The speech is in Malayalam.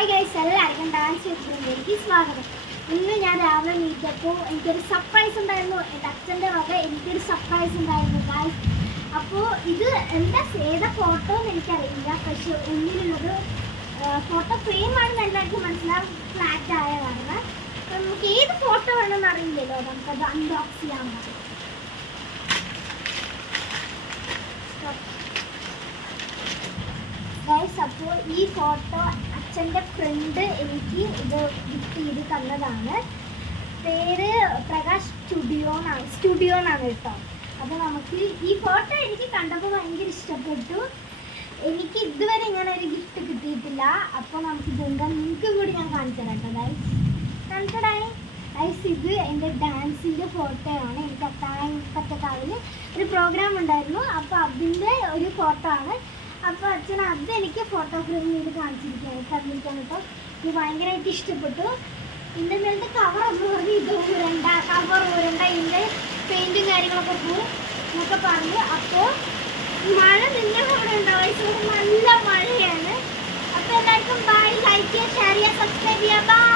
ഹായ് ഗൈസ്, എല്ലാവർക്കും ഡാൻസ് ചെയ്തിട്ടുണ്ടെങ്കിൽ സ്വാഗതം. ഇന്ന് ഞാൻ രാവിലെ നീറ്റപ്പോൾ എനിക്കൊരു സർപ്രൈസ് ഉണ്ടായിരുന്നു. എൻ്റെ അച്ഛൻ്റെ വക എനിക്കൊരു സർപ്രൈസ് ഉണ്ടായിരുന്നു ഗൈസ്. അപ്പോൾ ഇത് എന്താ ഏതാ ഫോട്ടോ എന്ന് എനിക്കറിയില്ല, പക്ഷെ ഉള്ളിലുള്ളത് ഫോട്ടോ ഫ്രെയിമാണെന്ന് എല്ലാവർക്കും മനസ്സിലാവും, ഫ്ലാറ്റ് ആയതാണ്. നമുക്ക് ഏത് ഫോട്ടോ വേണമെന്ന് അറിയില്ലല്ലോ, നമുക്കത് അൺബോക്സ് ചെയ്യാൻ പറ്റും. ഗൈസ്, അപ്പോൾ ഈ ഫോട്ടോ അച്ഛൻ്റെ ഫ്രണ്ട് എനിക്ക് ഇത് ഗിഫ്റ്റ് ചെയ്ത് തന്നതാണ്. പേര് പ്രകാശ് സ്റ്റുഡിയോ എന്നാണ് കേട്ടോ. അപ്പോൾ നമുക്ക് ഈ ഫോട്ടോ എനിക്ക് കണ്ടപ്പോൾ ഭയങ്കര ഇഷ്ടപ്പെട്ടു. എനിക്ക് ഇതുവരെ ഇങ്ങനെ ഒരു ഗിഫ്റ്റ് കിട്ടിയിട്ടില്ല. അപ്പോൾ നമുക്ക് ഇതെന്താ നിങ്ങൾക്ക് കൂടി ഞാൻ കാണിച്ചു തരാം കേട്ടോ ഗൈസ്. കാണിച്ചടായി ഗൈസ്, ഇത് എൻ്റെ ഡാൻസിൻ്റെ ഫോട്ടോയാണ്. എനിക്ക് പത്തക്കാവിൽ ഒരു പ്രോഗ്രാം ഉണ്ടായിരുന്നു, അപ്പോൾ അതിൻ്റെ ഒരു ഫോട്ടോ ആണ്. അപ്പോൾ അച്ഛൻ അതെനിക്ക് ഫോട്ടോ ഫ്രെയിം ചെയ്ത് തന്നിരിക്കുകയാണ് കേട്ടോ. ഇത് ഭയങ്കരമായിട്ട് ഇഷ്ടപ്പെട്ടു. ഇതിൻ്റെ മേലത്തെ കവർ എന്ന് പറഞ്ഞ് ഇത് കവർ ഊരണ്ട, ഇതിൻ്റെ പെയിൻറ്റും കാര്യങ്ങളൊക്കെ പോവും എന്നൊക്കെ പറഞ്ഞു. അപ്പോൾ മഴ നിങ്ങളുടെ അവിടെ ഉണ്ടാവും, നല്ല മഴയാണ്. അപ്പോൾ എല്ലാവർക്കും ബൈ, ലൈക്ക് ചെയ്യുക, ഷെയർ ചെയ്യുക, സബ്സ്ക്രൈബ് ചെയ്യുക. ബൈ.